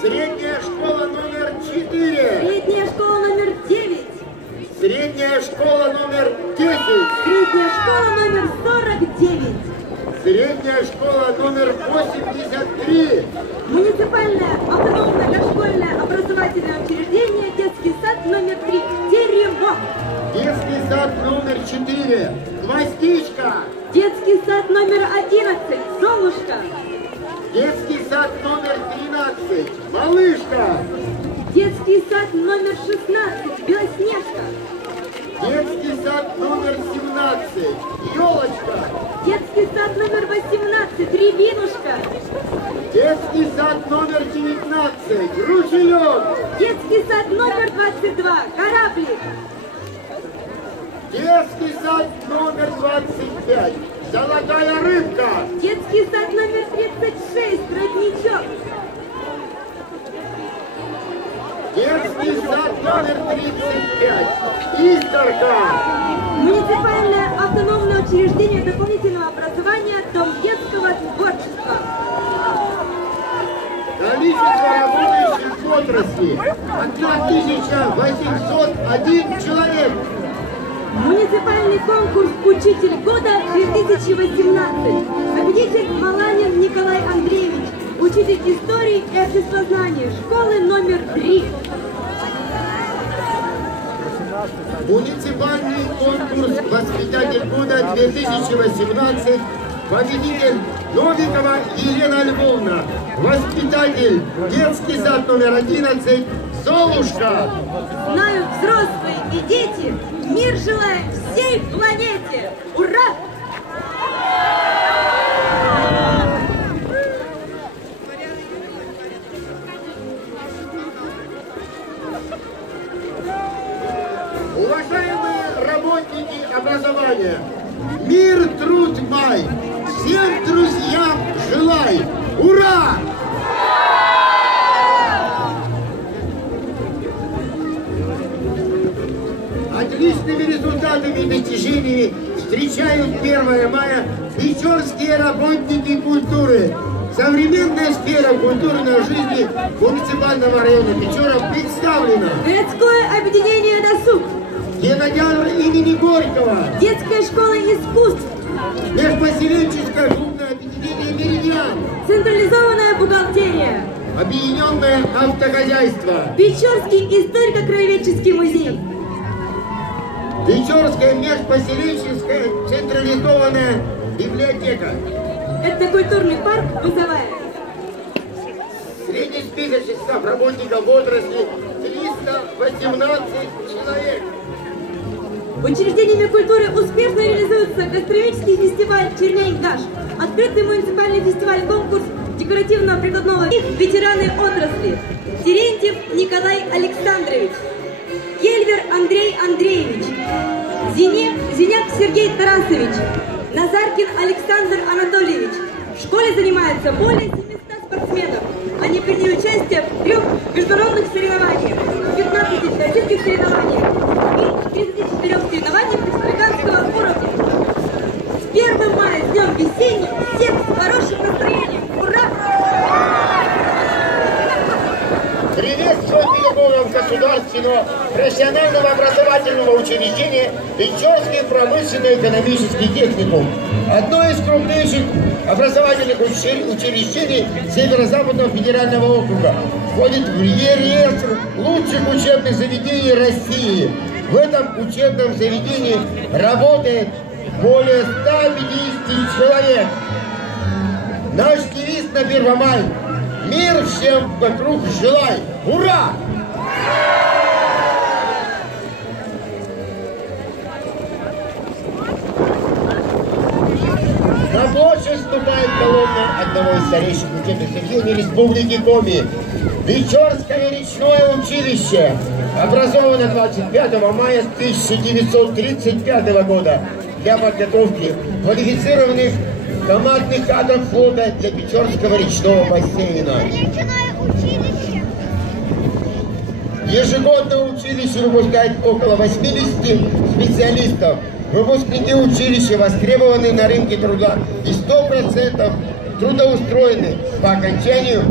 Средняя школа номер 4. Средняя школа номер 9. Средняя школа номер 10. Средняя школа номер 49. Средняя школа номер 83. Муниципальное автономное дошкольное образовательное учреждение детский сад номер 3. Теремок. Детский сад номер 4. Гвоздичка. Детский сад номер 11. Золушка. Детский сад номер 13. Малышка. Детский сад номер 16. Белоснежка. Детский сад номер 17. Елочка. Детский сад номер 18. Рябинушка. Детский сад номер 19. Ручеек. Детский сад номер 22. Кораблик. Детский сад номер 25. Золотая рыбка. Детский сад номер 36. Родничок. Детский сад номер 35. Искорка. Муниципальное автономное учреждение дополнительного образования Дом детского творчества. Количество работающих в отрасли 1801 человек. Муниципальный конкурс «Учитель года 2018». Победитель Маланин Николай Андреевич. Учитель истории и обществознания. Школы номер 3. Муниципальный конкурс «Воспитатель года 2018». Победитель Новикова Елена Львовна. Воспитатель детский сад номер 11. Золушка. Знают взрослые и дети. Мир желаем всей планете. Ура! Уважаемые работники образования, мир, труд, май, всем друзьям желай! Ура! Отличными результатами и достижениями встречают 1 мая печорские работники культуры. Современная сфера культурной жизни муниципального района Печора представлена. Городское объединение «Досуг». Кинотеатр имени Горького. Детская школа искусств. Межпоселенческое клубное объединение «Меридиан». Централизованная бухгалтерия. Объединенное автохозяйство. Печорский историко-краеведческий музей. Печорская межпоселенческая централизованная библиотека. Этнокультурный парк «Вызовая». Среднесписочный состав работников в отрасли 318 человек. Учреждениями культуры успешно реализуется гастрономический фестиваль «Чернень-Гаш», открытый муниципальный фестиваль-конкурс декоративного прикладного ветераны отрасли. Терентьев Николай Александрович. Кельвер Андрей Андреевич. Зиняк Сергей Тарасович. Назаркин Александр Анатольевич. В школе занимается более 700 спортсменов. Они приняли участие в 3 международных соревнованиях, 15 всероссийских соревнованиях и 34 соревнованиях республиканского уровня. С 1 мая, с днем весенним, всех с хорошим настроением. Ура! Приветствую педагогов государственного профессионального образовательного учреждения Печорский промышленно-экономический техникум. Одно из крупнейших образовательных учреждений Северо-Западного федерального округа. Входит в реестр лучших учебных заведений России. В этом учебном заведении работает более 150 человек. Наш девиз на 1 мая. Мир всем вокруг желай! Ура! На площадь вступает колонна одного из старейших учебных заведений Республики Коми. Печорское речное училище образовано 25 мая 1935 года для подготовки квалифицированных командных кадров флота для Печорского речного бассейна. Ежегодно училище выпускает около 80 специалистов. Выпускники училища востребованы на рынке труда и 100% трудоустроены по окончанию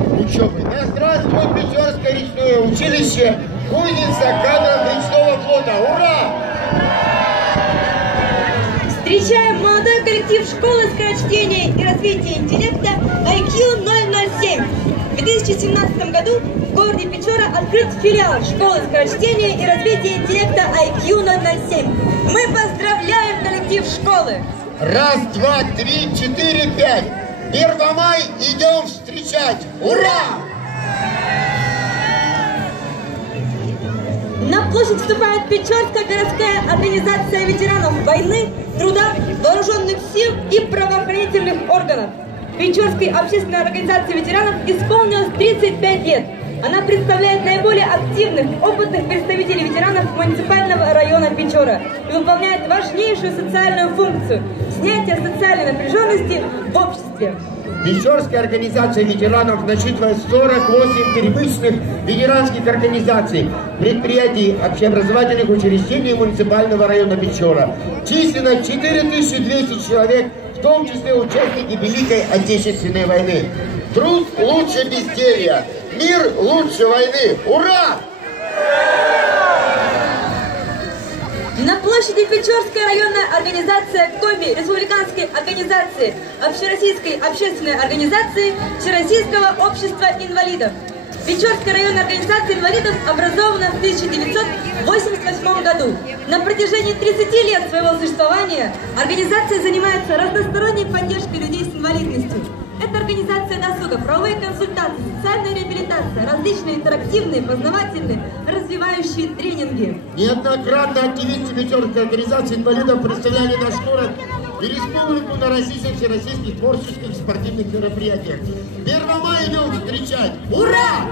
учебы. Да здравствует Печорское речное училище, кузница кадров речного флота. Ура! Встречаем молодой коллектив школы скорочтения и развития интеллекта IQ 007. В 2017 году в городе Печора открыт филиал школы скорочтения и развития интеллекта IQ 007. Мы поздравляем коллектив школы! Раз, два, три, четыре, пять. 1 мая идем встречать. Ура! На площадь вступает Печорская городская организация ветеранов войны, труда, вооруженных сил и правоохранительных органов. Печорской общественной организации ветеранов исполнилось 35 лет. Она представляет наиболее активных, опытных представителей ветеранов муниципального района Печора и выполняет важнейшую социальную функцию – снятие социальной напряженности в обществе. Печорская организация ветеранов насчитывает 48 привычных ветеранских организаций, предприятий, общеобразовательных учреждений муниципального района Печора. Численно 4200 человек, в том числе участники Великой Отечественной войны. Труд лучше безделья, мир лучше войны. Ура! На площади Печорская районная организация КОБИ Республиканской организации Общероссийской общественной организации Всероссийского общества инвалидов. Печорская районная организация инвалидов образована в 1988 году. На протяжении 30 лет своего существования организация занимается разносторонней поддержкой людей с инвалидностью. Это организация досуга, правовые консультации, социальная реабилитация, различные интерактивные, познавательные, развивающие тренинги. Неоднократно активисты Печорской организации инвалидов представляли наш город и республику на различных всероссийских творческих спортивных мероприятиях. 1 мая идем встречать. Ура!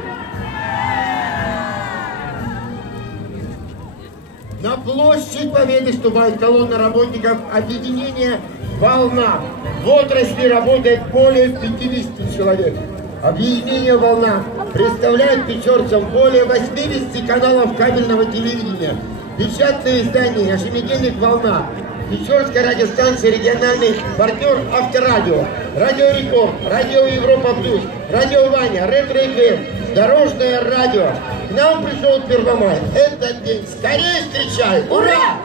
На площадь Победы вступает колонна работников объединения «Волна». В отрасли работает более 50 человек. Объединение «Волна» представляет печорцам более 80 каналов кабельного телевидения, печатные издания, еженедельник «Волна», Печорская радиостанция, региональный партнер «Авторадио», «Радио Рекорд», «Радио Европа Плюс», «Радио Ваня», «Ретро ФМ», «Дорожное радио». К нам пришел 1 мая. Этот день скорее встречай! Ура!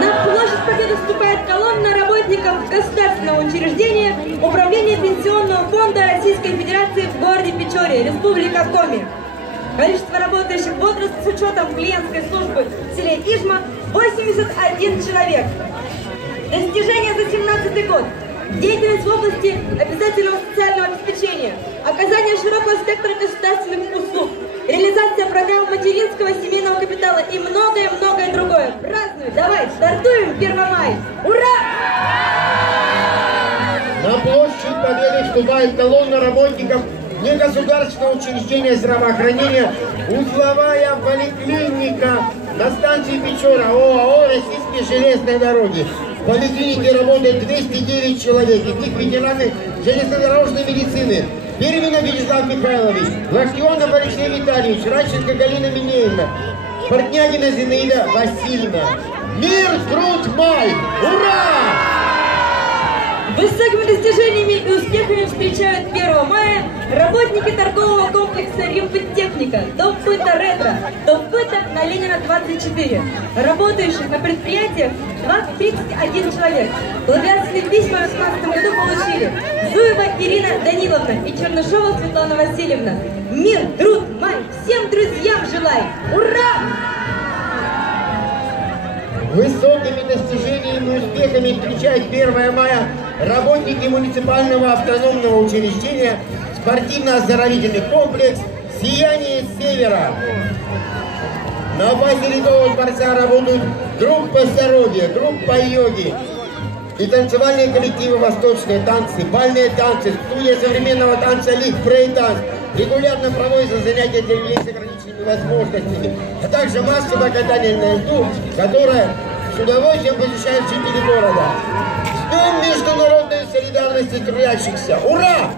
На площадь Победы вступает колонна работников государственного учреждения Управления Пенсионного фонда Российской Федерации в городе Печоре, Республика Коми. Количество работающих в отрасли с учетом клиентской службы в селе Ижма 81 человек. Достижения за 2017 год. Деятельность в области обязательного социального обеспечения, оказание широкого спектра государственных услуг, реализация программ материнского семейного капитала и многое-многое другое. Празднуем, давай, стартуем 1 мая. Ура! На площадь Победы вступает колонна работников негосударственного учреждения здравоохранения «Узловая поликлиника» на станции Печора ОАО «Российские железные дороги». В поликлинике работает 209 человек, из них ветераны железнодорожной медицины. Перминов Вячеслав Михайлович, Локтионов Алексей Витальевич, Радченко Галина Минеевна, Портнягина Зинаида Васильевна. Мир, труд, май! Ура! Высокими достижениями и успехами встречают 1 мая работники торгового комплекса «Римфотехника», дом быта «Ретро», дом быта на Ленина 24, работающих на предприятиях 31 человек. Благодарственные письма в 2018 году получили Зуева Ирина Даниловна и Чернышова Светлана Васильевна. Мир, труд, май, всем друзьям желаю! Ура! Высокими достижениями и успехами встречает 1 мая работники муниципального автономного учреждения спортивно-оздоровительный комплекс «Сияние Севера». На базе Ледового дворца работают группа здоровья, группа йоги и танцевальные коллективы «Восточные танцы», бальные танцы, студия современного танца «Лик», брейк-данс. Регулярно проводятся занятия для людей с ограниченными возможностями, а также массовое катание на льду, которое с удовольствием посещают жители города. С Днем международной солидарности трудящихся! Ура!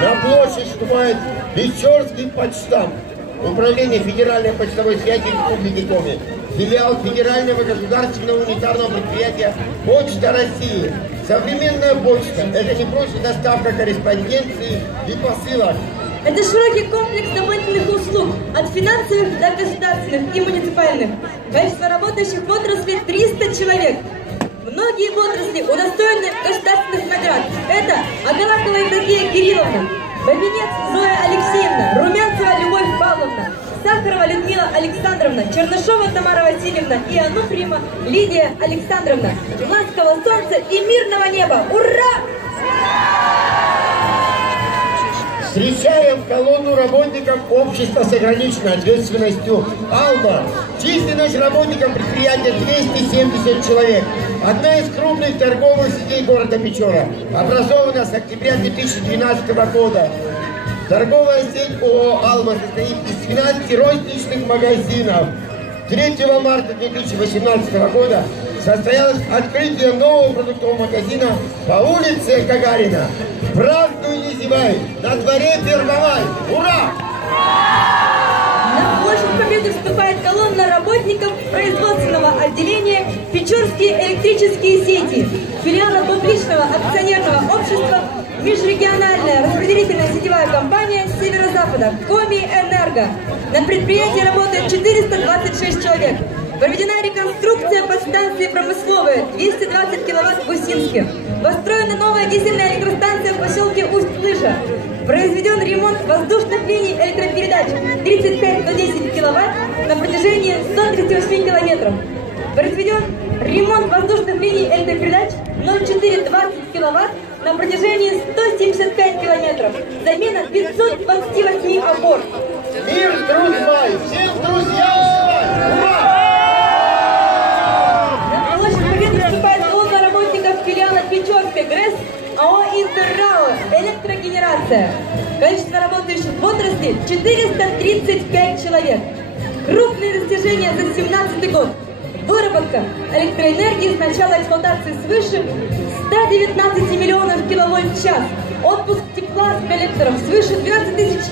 На площадь вступает Печорский почтамт. Управление Федеральной почтовой связи Республики Коми, филиал Федерального государственного унитарного предприятия «Почта России». Современная почта – это не просто доставка корреспонденции и посылок. Это широкий комплекс дополнительных услуг, от финансовых до государственных и муниципальных. Количество работающих в отрасли 300 человек. Многие в отрасли удостоены государственных наград. Это Агалакова Евдокия Кирилловна, Бабинец Зоя Алексеевна, Румянцева Любовь Павловна, Сахарова Людмила Александровна, Чернышова Тамара Васильевна и Ануфрима Лидия Александровна. Ласкового солнца и мирного неба! Ура! Встречаем колонну работников общества с ограниченной ответственностью «Алма». Численность работников предприятия 270 человек. Одна из крупных торговых сетей города Печора. Образована с октября 2012 года. Торговая сеть ООО «Алма» состоит из 12 розничных магазинов. 3 марта 2018 года состоялось открытие нового продуктового магазина по улице Гагарина. Празднуй, не зевай! На дворе Первомай! Ура! На площадь Победы вступает колонна работников производственного отделения «Печорские электрические сети», филиала публичного акционерного общества «Межрегиональная распределительная сетевая компания Северо-Запада» Коми Энерго. На предприятии работает 426 человек. Проведена реконструкция подстанции промысловая 220 киловатт в Гусинске. Построена новая дизельная электростанция в поселке Усть-Лыжа. Произведен ремонт воздушных линий электропередач 35-110 киловатт на протяжении 138 километров. Произведен ремонт воздушных линий электропередач 0,420 киловатт на протяжении 175 километров. Замена 528 опор. Мир, труд, май! Всем друзьям! Ура! На площадь Победы вступает колонна работников филиала Печорской ГРЭС АО «Интеррао» электрогенерация. Количество работающих в отрасли 435 человек. Крупные достижения за 2017 год. Выработка электроэнергии с начала эксплуатации свыше 119 миллионов киловольт-час. Отпуск тепла с коллекторов свыше 12 тысяч.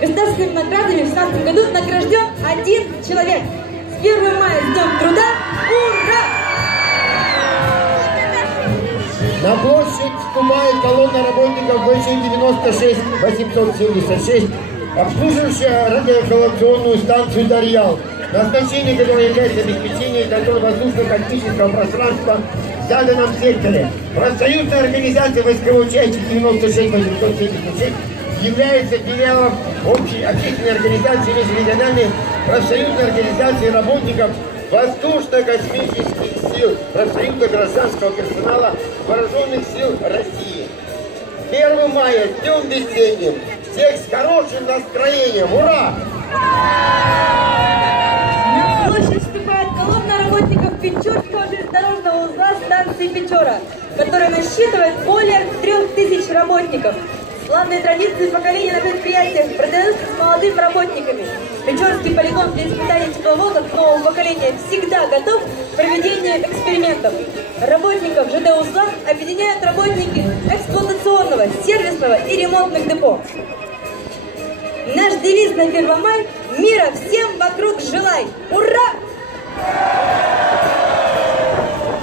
Государственными наградами в 2017 году награжден 1 человек. С 1 мая с Днем труда. Ура! На площадь вступает колонна работников ВЧ-96 876, обслуживающая радиоколлекционную станцию «Дарьял», назначение которой является обеспечение контроля воздушно-космического пространства в заданном секторе. Профсоюзная организация войсковой части 96-876 является филиалом общей общественной организации межрегиональной профсоюзной организации работников воздушно-космических сил, профсоюза гражданского персонала вооруженных сил России. 1 мая, с днем весенним, всех с хорошим настроением! Ура! На площадь вступает колонна работников Печорского железнодорожного узла станции Печора, которая насчитывает более 3000 работников. Славные традиции поколения на предприятиях продаются с молодыми работниками. Печорский полигон для испытаний тепловозов нового поколения всегда готов к проведению экспериментов. Работников ЖД-узла объединяют работники эксплуатационного, сервисного и ремонтных депо. Наш девиз на 1 мая – мира всем вокруг желай! Ура!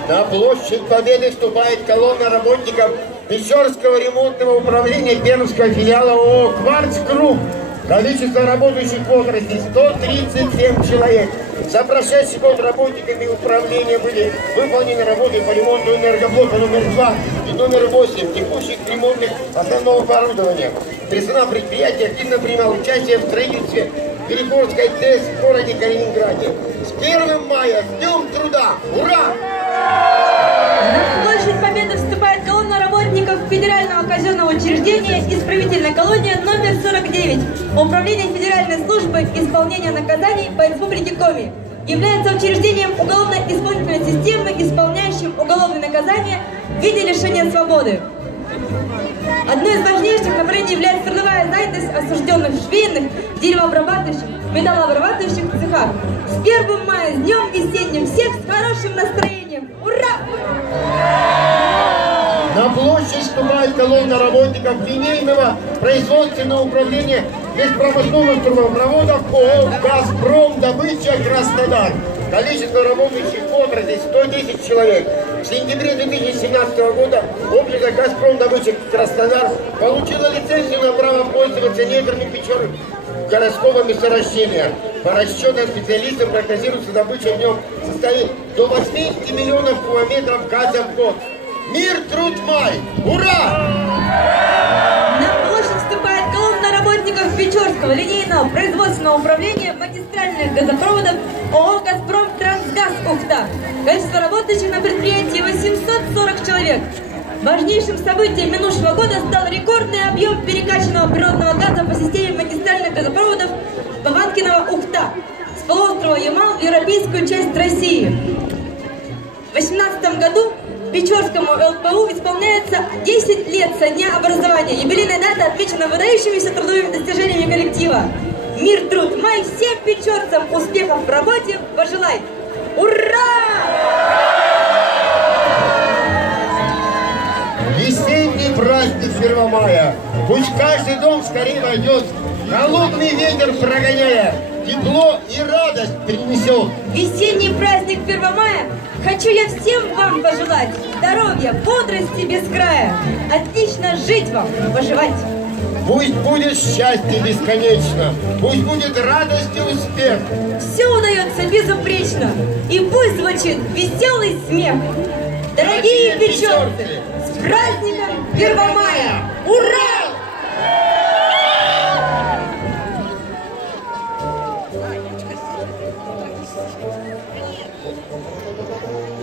На площадь Победы вступает колонна работников Печорского ремонтного управления Пермского филиала ООО «Кварц Групп». Количество работающих в отрасли 137 человек. За прошедший год работниками управления были выполнены работы по ремонту энергоблока номер 2 и номер 8, текущих ремонтных основного оборудования. Персонал предприятия активно принимал участие в строительстве Перекорской ТЭС в городе Калининграде. С 1 мая, с Днем труда! Ура! На площадь Победы вступает колонна работников Федерального казенного учреждения «Исправительная колония» номер 49. Управление Федеральной службы исполнения наказаний по Республике Коми. Является учреждением уголовно-исполнительной системы, исполняющим уголовные наказания в виде лишения свободы. Одной из важнейших направлений является трудовая занятость осужденных швейных, деревообрабатывающих, металлообрабатывающих цехах. С 1 мая, с Днем весенним, всех с хорошим настроением! Ура! На площадь вступает колонна работников линейного производственного управления беспромысловых трубопроводов ООО «Газпром Добыча Краснодар». Количество работающих в отрасли 110 человек. В сентябре 2017 года общество «Газпром Добыча Краснодар» получило лицензию на право пользоваться недрами Печорского месторождения. По расчетам специалистов прогнозируется добыча в нем составит до 80 миллионов кубометров газа в год. Мир, труд, май! Ура! На площадь вступает колонна работников Печорского линейного производственного управления магистральных газопроводов ООО «Газпром Трансгаз Ухта». Количество работающих на предприятии 840 человек. Важнейшим событием минувшего года стал рекордный объем перекачанного природного газа по системе магистральных газопроводов Бабанкиного-Ухта с полуострова Ямал в европейскую часть России. В 2018 году Печорскому ЛПУ исполняется 10 лет со дня образования. Юбилейная дата отмечена выдающимися трудовыми достижениями коллектива. Мир, труд, май! Всем печорцам успехов в работе пожелает! Ура! Весенний праздник 1 мая. Пусть каждый дом скорее войдет, холодный ветер прогоняя, тепло и радость принесет. Весенний праздник 1 мая хочу я всем вам пожелать здоровья, бодрости без края, отлично жить вам, поживать. Пусть будет счастье бесконечно, пусть будет радость и успех. Все удается безупречно, и пусть звучит веселый смех. Дорогие печорцы, с праздником 1 мая! Ура!